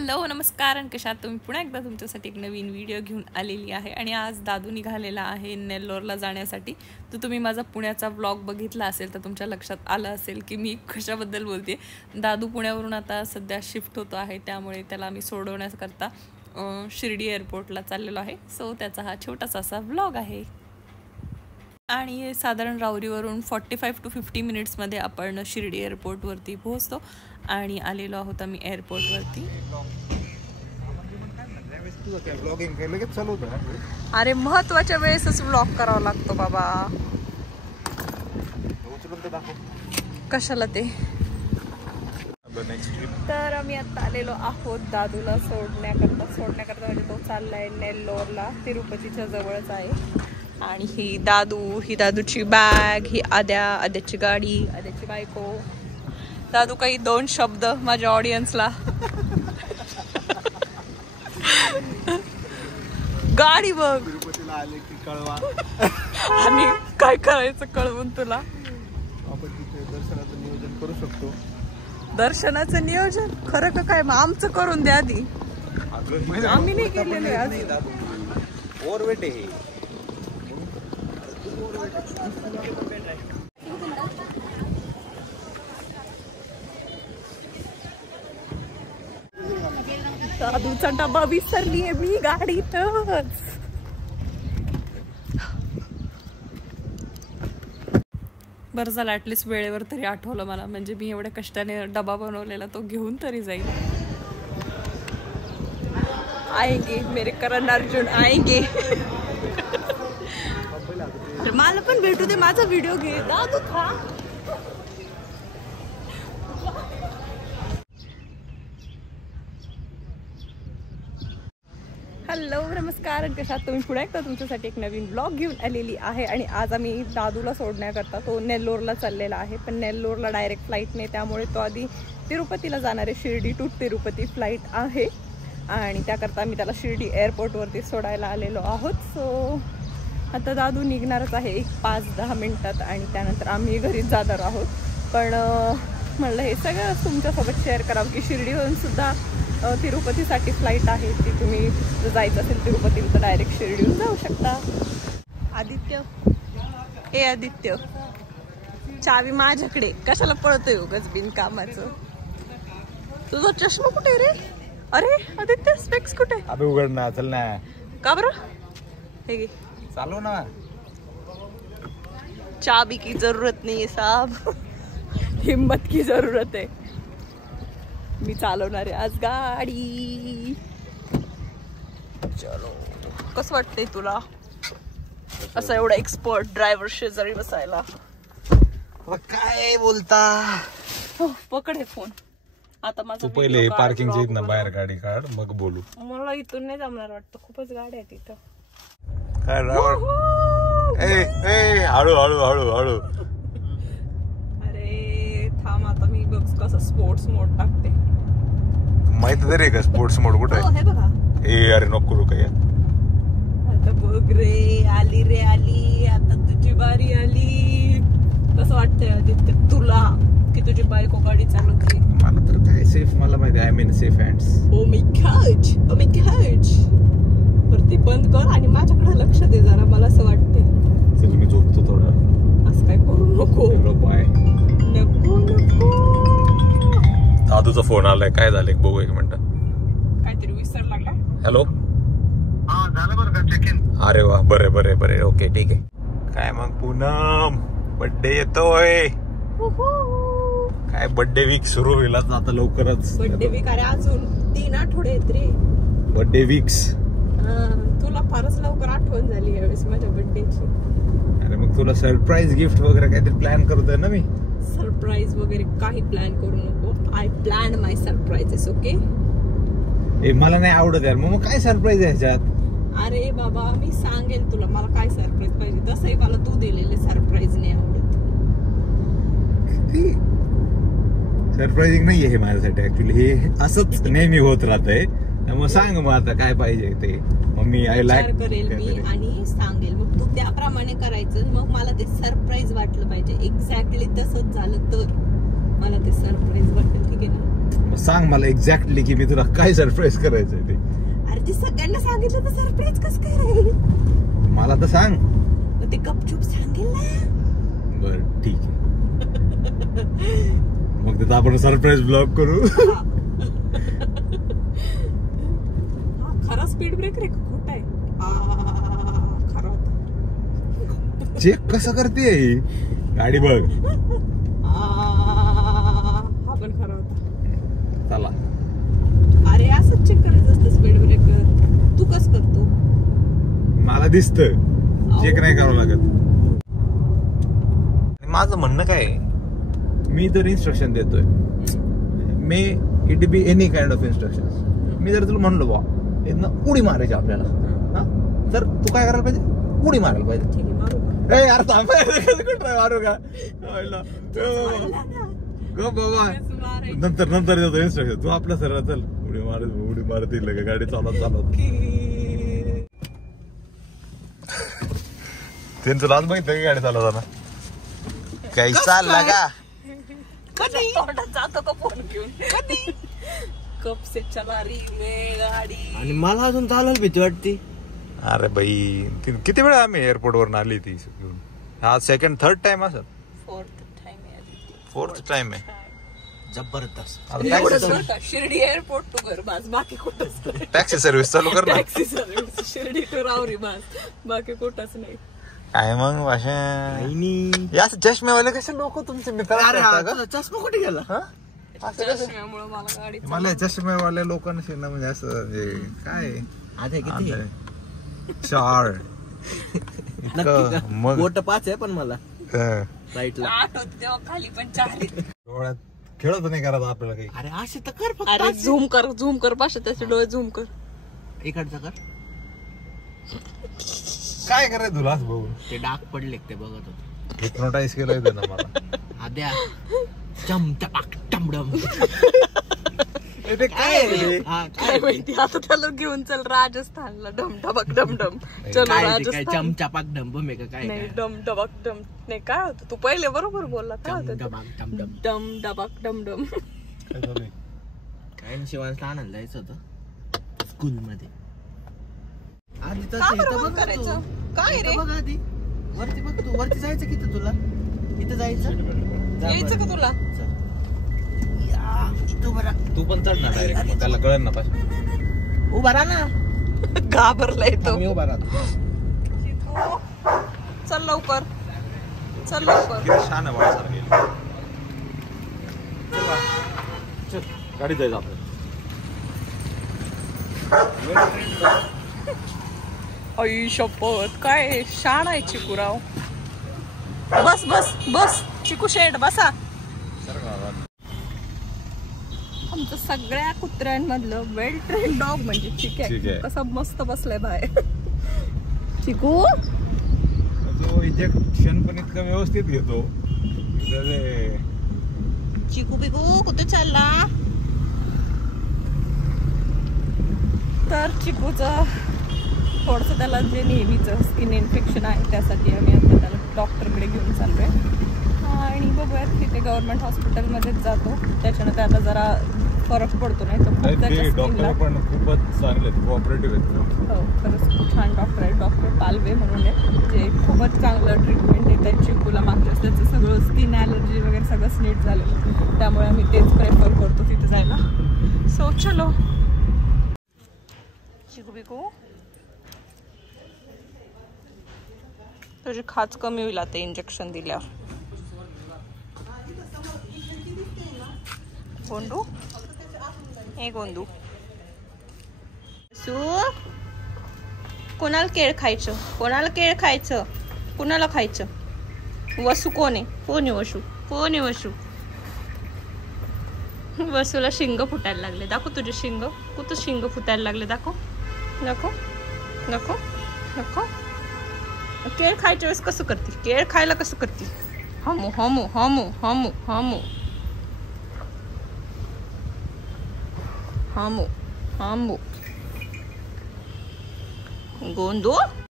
Hello नमस्कार आणि कशा आहात तुम्ही? पुन्हा एकदा तुमच्यासाठी एक नवीन व्हिडिओ घेऊन आलेली आहे आणि आज दादू निघालेला आहे नेल्लोरला जाण्यासाठी. तर तुम्ही माझा पुण्याचा व्लॉग बघितला असेल तर तुमच्या लक्षात आलं असेल की मी कशाबद्दल बोलते. दादू पुण्यावरून आता सध्या शिफ्ट होतो आहे, त्यामुळे त्याला मी सोडवण्याकरता शिर्डी एअरपोर्टला चाललेलो आहे. सो त्याचा हा छोटासा असा व्लॉग आहे आणि साधारण राऊरीवरून 45 to 50 मिनिट्समध्ये आपण शिर्डी एअरपोर्टवरती पोहोचतो आणि आलेलो आहोत आम्ही एअरपोर्टवरती. अरे महत्वाच्या वेळेसच व्लॉग करावा लागतो बाबा. कशाला ते. तर आम्ही आता आलेलो आहोत दादूला सोडण्याकरता म्हणजे तो चाललाय नेल्लोरला, तिरुपतीच्या जवळच आहे. आणि ही दादूची बॅग, ही आद्याची गाडी, आद्याची बायको. दादू काही 2 शब्द माझ्या ऑडियन्सला. गाडी बघ तिरुपतीला आले की कळवा. आणि काय करायचं कळवून तुला. आपण तिथे दर्शनाचं नियोजन करू शकतो. दर्शनाचं नियोजन खरं का काय? मग आमचं करून द्या आधी. आम्ही नाही केलेलं आहे. ओव्हरवेट आहे. दादूचा डबा विसरली आहे मी गाडीतच. बरं झालं ऍटलीस्ट वेळेवर तरी आठवलं मला, म्हणजे मी एवढ्या कष्टाने डबा बनवलेला तो घेऊन तरी जाईल. आएंगे मेरे करण अर्जुन आएंगे. मला पण भेटू दे, माझा व्हिडिओ घे. दादू था हॅलो नमस्कार आणि कशा आहात तुम्ही? पुढे एकदा तुमच्यासाठी एक नवीन ब्लॉग घेऊन आलेली आहे. आणि आज आम्ही दादूला सोडण्याकरता तो नेल्लोरला चाललेला आहे, पण नेल्लोरला डायरेक्ट फ्लाईट नाही, त्यामुळे तो आधी तिरुपतीला जाणार आहे. शिर्डी टू तिरुपती फ्लाईट आहे आणि त्याकरता आम्ही त्याला शिर्डी एअरपोर्टवरती सोडायला आलेलो आहोत. सो आता दादू निघणारच आहे एक 5-10 मिनिटात आणि त्यानंतर आम्ही घरी जाणार आहोत. पण म्हणलं हे सगळं तुमच्यासोबत शेअर करावं की शिर्डीवरून सुद्धा तिरुपतीसाठी फ्लाईट आहे. ती तुम्ही जर जायचं असेल तिरुपतीला तर डायरेक्ट शिर्डीहून जाऊ शकता. आदित्य चावी माझ्याकडे, कशाला पळतोय उगाच बिनकामाचं. तुझा चष्मा कुठे रे? अरे आदित्य स्पेक्स कुठे? अबे उघड ना, चल ना. का बरं? हे घे चालू ना. चाबी की जरूरत नहीं है साहब, हिम्मत की जरूरत है. मी चालवणार आहे आज गाडी. चलो. कसं वाटतंय तुला असं एवढा एक्सपर्ट ड्रायव्हर शेजारी बसायला? काय बोलता. पकड हे फोन. आता माझा तू पहिले पार्किंगच्या इथनं बाहेर गाडी काढ, मग बोलू. मला इथून नाही जमणार वाटतं, खूपच गाड्या आहेत इथं. काय ड्रायव्हर? ए हळू हळू हळू हळू. अरे थांब, आता मी बघ कसं स्पोर्ट्स मोड टाकते. माहित तरी का स्पोर्ट्स मोड कुठे आहे? हे बघा. ए अरे नको करू काय. आता बघ रे, आली रे आली, आता तुझी बारी आली. कसं वाटतंय आदित्य तुला की तुझी बायको गाडी चालवते? मला तर काय सेफ, मला माहिती आहे. I mean safe hands. Oh my God, oh my God. वरती बंद कर आणि माझ्याकडे लक्ष दे जरा, मला असं वाटतंय. चल मी झोपतो थोडं. असं काय करू नको. बाय. नको नको. दादूचा फोन आलाय, काय झालंय बघू एक मिनिट. काहीतरी विसरला का? हॅलो. हा झालं बरं का चेक इन. अरे वा, बरे ओके ठीक आहे. काय मग पूनम, बर्थडे येतोय. काय बर्थडे वीक सुरू होईल आता लवकरच. Birthday week? अरे अजून 3 आठवडे आहेत रे. Birthday weeks. तुला फारच लवकर आठवण झाली यावेळेस माझ्या बर्थडेची. अरे मग तुला सरप्राईज गिफ्ट वगैरे काहीतरी प्लॅन करतोय ना मी. सरप्राईज वगैरे काही प्लॅन करू नको. I plan my surprises. Okay. मला नाही आवडत यार. मग काय सरप्राईज आहे ह्याच्यात? अरे बाबा मी सांगेल तुला मला काय सरप्राईज पाहिजे. तसंही मला तू दिलेले सरप्राईज नाही आवडत. सरप्राइजिंग नाहीये हे माझ्यासाठी ऍक्च्युली. हे असंच नेहमी होत राहतंय. त्यामुळे सांग मग आता काय पाहिजे ते. मग मी आय लाईक करेल मी आणि सांगेल, मग तू त्याप्रमाणे करायचं. मग मला ते सरप्राईज वाटलं पाहिजे. एक्झॅक्टली तसंच झालं तर मला ते सरप्राईज वाटेल. ठीक आहे ना? मग सांग मला एक्झॅक्टली की मी तुला काय सरप्राईज करायचंय ते. अरे ते सगळ्यांना सांगितलं तर सरप्राईज कसं काय रे? मला तर सांग. मग ते गपचूप सांगेल ना. बर ठीक आहे. मग तिथं आपण सरप्राईज ब्लॉग करू. खरा स्पीड ब्रेकर आहे का खोटा आहे? खरा होता. चेक कसं करते गाडी बघ. हा पण खरा होता. चला. अरे असंच चेक करायचं असतं स्पीड ब्रेकर. तू कसं करतो? मला दिसतं चेक नाही करावं लागत. माझं म्हणणं काय आहे, मी तर इन्स्ट्रक्शन देतोय. May it be any kind of instruction. मी जर तुला म्हणलो बा इथनं उडी मारायची आपल्याला, हा तर तू काय करायला पाहिजे? उडी मारायला पाहिजे. ठीक आहे, मारू का? ए यार थांब, कुठं मारू का? नंतर देतो इन्स्ट्रक्शन. तू आपल्या सरळ चल. उडी मारत येईल का गाडी चालवत. त्यांचं लाज माहित आहे गाडी चालवताना काही चालला का? कधी जातो का फोन घेऊन? कधी कप से चला रही वे गाडी. आणि मला अजून चालायला भीती वाटते. अरे बाई किती वेळा आम्ही एअरपोर्ट वरून आली ती घेऊन. हा सेकंड थर्ड टाइम असं. फोर्थ टाइम आहे. जबरदस्त. शिर्डी एअरपोर्ट टू घर बस, बाकी कुठंच टॅक्सी सर्व्हिस चालू कर ना. टॅक्सी सर्व्हिस शिर्डी टू रावरी बस, बाकी कुठंच नाही. काय मग भाषा या चष्म्यावाले कसे लोक तुमचे मित्र चष्मा कुठे गेला? चष्म्यामुळे मला गाडी मला चष्म्यावाल्या लोकांशी ना म्हणजे असं म्हणजे काय आता किती? 4 मग बोट 5 आहे पण मला हं. राईटला. आठवत तेव्हा खाली पण 4. डोळ्यात खेळत नाही करत आपल्याला काही. अरे असे तर कर फक्त. अरे झूम कर पाशा त्याचे डोळे झूम कर. इकडचा कर. काय करायचं तुला असं बघून? ते डाग पडले ते बघत होते. हिप्नोटाईज केलंय त्यानं मला. आद्या चमचपाक टमडम. ते काय रे? काय माहिती. आता त्याला घेऊन चल राजस्थानला. डम डबक डमडम. चलो काय राजस्थान. चमचपाक डम आहे का काय? नाही डम डबक डम नाही. काय होतं तू पहिले बरोबर बोलला. काय होतं टमडम. डम डबक डमडम. काय झालंय? काय नाही, शिवांशला आणायला जायचं होतं स्कूल मध्ये. आधी का तसं बरं इथं बंद बघ करायचं? तू. काय रे? इथं बघ आधी. वरती बघ तू. वरती जायचं किती तुला? इथं जायचं. जा यायचं बरं. का तुला? चल. या, इथं बरं. तू पण चढ ना डायरेक्ट, त्याला कळेल ना पाहिजे. उभा राहा ना. घाबरलाय तो. मी उभा राहतो. चल लवकर. चल लवकर. किती छान आहे बाळासारखी. चल गाडी जायचं आपण. आई शपथ काय शाण आहे चिकूराव. बस बस बस चिकू शेड बसा. आमचं सगळ्या कुत्र्यांमधलं वेल ट्रेन डॉग म्हणजे ठीक आहे. चिकू. कसा मस्त बसलाय बाहेर. चिकू तो इंजेक्शन पण इतकं व्यवस्थित घेतो. चिकू बिकू कुठे चालला? तर चिकूचं थोडंसं त्याला जे नेहमीचं स्किन इन्फेक्शन आहे त्यासाठी आम्ही आता त्याला डॉक्टरकडे घेऊन चाललोय. आणि बघूयात तिथे गव्हर्नमेंट हॉस्पिटलमध्येच जातो. त्याच्यानं त्याला जरा फरक पडतो. नाही तर खूप त्याच्या डॉक्टर स्किनला. पण खूपच चांगले आहेत, कोऑपरेटिव्ह आहेत. हो खरंच खूप छान डॉक्टर आहे. डॉक्टर पालवे म्हणून आहे जे खूपच चांगलं ट्रीटमेंट देत आहेत चिकूला. मागच्याच त्याचं सगळं स्किन ॲलर्जी वगैरे सगळंच नीट झालेलं. त्यामुळे आम्ही तेच प्रेफर करतो तिथे जायला. सो चलो चिकू बिकू तुझी खाज कमी होईल आता इंजेक्शन दिल्यावर. गोंडू हे गोंडू कोणाला केळ खायचं? कोणाला केळ खायचं? कोणाला खायचं? वसू कोण आहे? कोण आहे वसू? कोण आहे वसू? वसूला शिंग फुटायला लागले. दाखव तुझे शिंग. कुठं शिंग फुटायला लागले? दाखव दाखव दाखव दाखव. केळ खायच्या वेळेस कसं करते? केळ खायला कसं करते? हमू हमू हमू हमू हमू हमू हमू. गोंदू